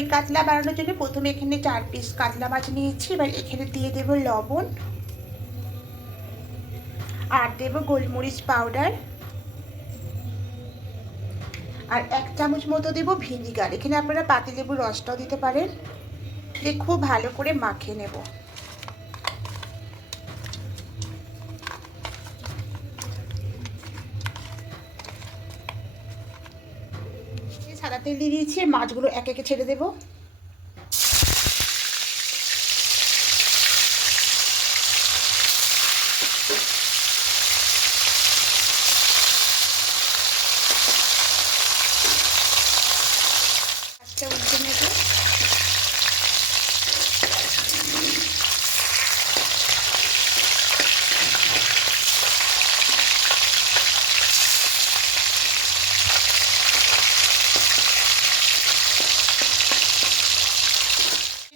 দই কাতলা বানানোর জন্য প্রথমে এখানে 4 পিস কাতলা মাছ নিয়েছি। এবার এখানে দিয়ে দেব লবণ আর দেব গোলমরিচ পাউডার আর 1 চামচ মতো দেব ভিনিগার। এখানে আপনারা পাতিলেবুর রসটাও দিতে পারেন। দিয়ে খুব ভালো করে মাখিয়ে নেব। সাদা তেল দিয়ে দিয়েছি, মাছগুলো একে একে ছেড়ে দেবো। উল্টে নেব।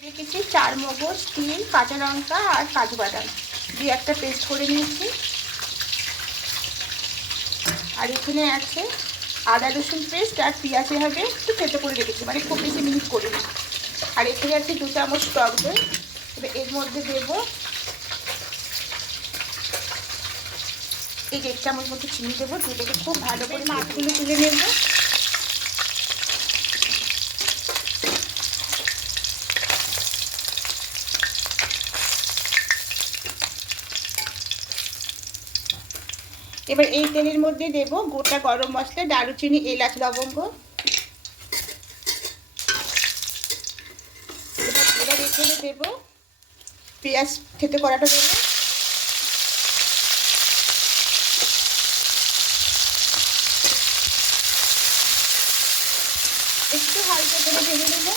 রেখেছি 4 মগজ, 3 কাঁচা লঙ্কা আর কাজু বাদাম দিয়ে একটা পেস্ট করে নিয়েছি। আর এখানে আছে আদা রসুন পেস্ট আর পেঁয়াজ হবে একটু থেতো করে রেখেছি, মানে খুব বেশি মিক্স করিনি। আর এখানে আছে 2 চামচ টক দই। এবার এর মধ্যে দেব এই 1 চামচ মতো চিনি দেবো। দিয়ে খুব ভালো করে মাছগুলো তুলে নেব। এবার এই তেলের মধ্যে দেব গোটা গরম মশলা, দারুচিনি, এলাচ, লবঙ্গ। এবার এখানে দেব পেঁয়াজ থেতো করাটা দেবো। একটু হালকা করে ভেজে নেব।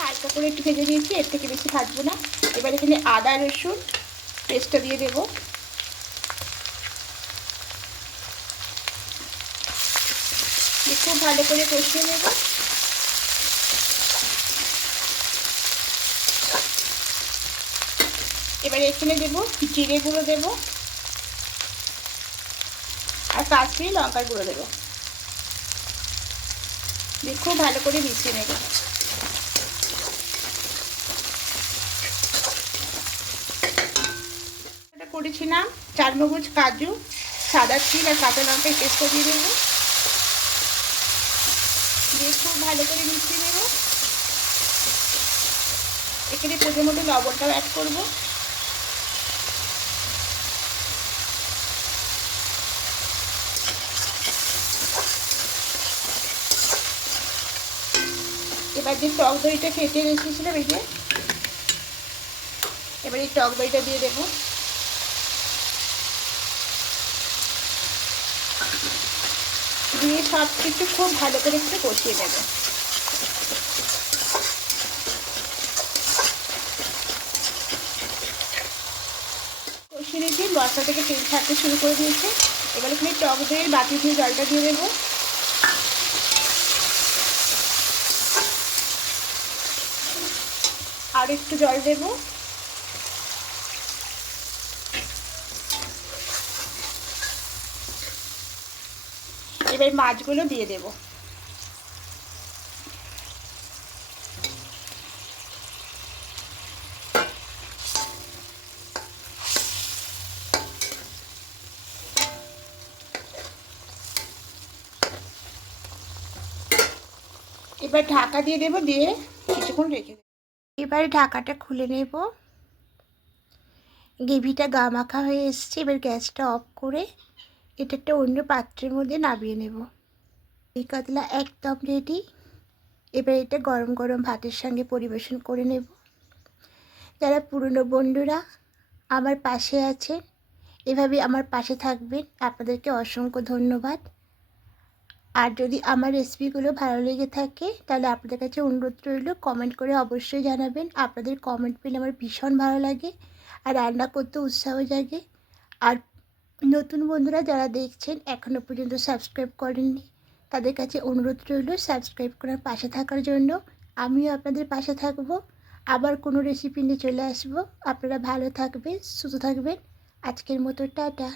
হালকা করে একটু ভেজে নিয়েছি, এর থেকে বেশি ভাজবো না। এবার এখানে আদা রসুন পেস্টটা দিয়ে দেব। খুব ভালো করে কষিয়ে নেব। এবার এখানে দেব জিরে গুঁড়ো দেব আর কাশ্মীরি লঙ্কার গুঁড়ো দেব। দিয়ে খুব ভালো করে মিশিয়ে নেব। করেছিলাম 4 মগজ, কাজু, সাদা তিল আর কাঁচা লঙ্কায় পেস্ট দিয়ে দেব। দিয়ে খুব ভালো করে মিশিয়ে নেব। এখানে পরিমাণ মতো লবণটাও অ্যাড করব। এবার যে টক দইটা ফেটে রেখেছিলাম এই যে, এবার এই টক দইটা দিয়ে দেব। দিয়ে সব কিছু খুব ভালো করে একটু কষিয়ে নেব। কষিয়ে নিয়েছি, মশলা থেকে তেল ছাড়তে শুরু করে দিয়েছে। এবার এখানে টক দইয়ের বাটি দিয়ে জলটা দিয়ে দেবো। আর একটু জল দেব। এবার মাছগুলো দিয়ে দেব। এবার ঢাকা দিয়ে দেব, দিয়ে কিছুক্ষণ রেখে দেব। এবারে ঢাকাটা খুলে নেব। গ্রেভিটা গা মাখা হয়ে এসছে। এবার গ্যাসটা অফ করে এটা একটা অন্য পাত্রের মধ্যে নামিয়ে নেব। এই কাতলা একদম রেডি। এবার এটা গরম গরম ভাতের সঙ্গে পরিবেশন করে নেব। যারা পুরনো বন্ধুরা আমার পাশে আছেন, এভাবে আমার পাশে থাকবেন, আপনাদেরকে অসংখ্য ধন্যবাদ। আর যদি আমার রেসিপিগুলো ভালো লেগে থাকে তাহলে আপনাদের কাছে অনুরোধ রইল কমেন্ট করে অবশ্যই জানাবেন। আপনাদের কমেন্ট পেলে আমার ভীষণ ভালো লাগে আর রান্না করতে উৎসাহ জাগে। আর নতুন বন্ধুরা যারা দেখছেন এখনও পর্যন্ত সাবস্ক্রাইব করেননি, তাদের কাছে অনুরোধ রইল সাবস্ক্রাইব করার পাশে থাকার জন্য। আমিও আপনাদের পাশে থাকবো। আবার কোনো রেসিপি নিয়ে চলে আসবো। আপনারা ভালো থাকবেন, সুস্থ থাকবেন। আজকের মতো টাটা।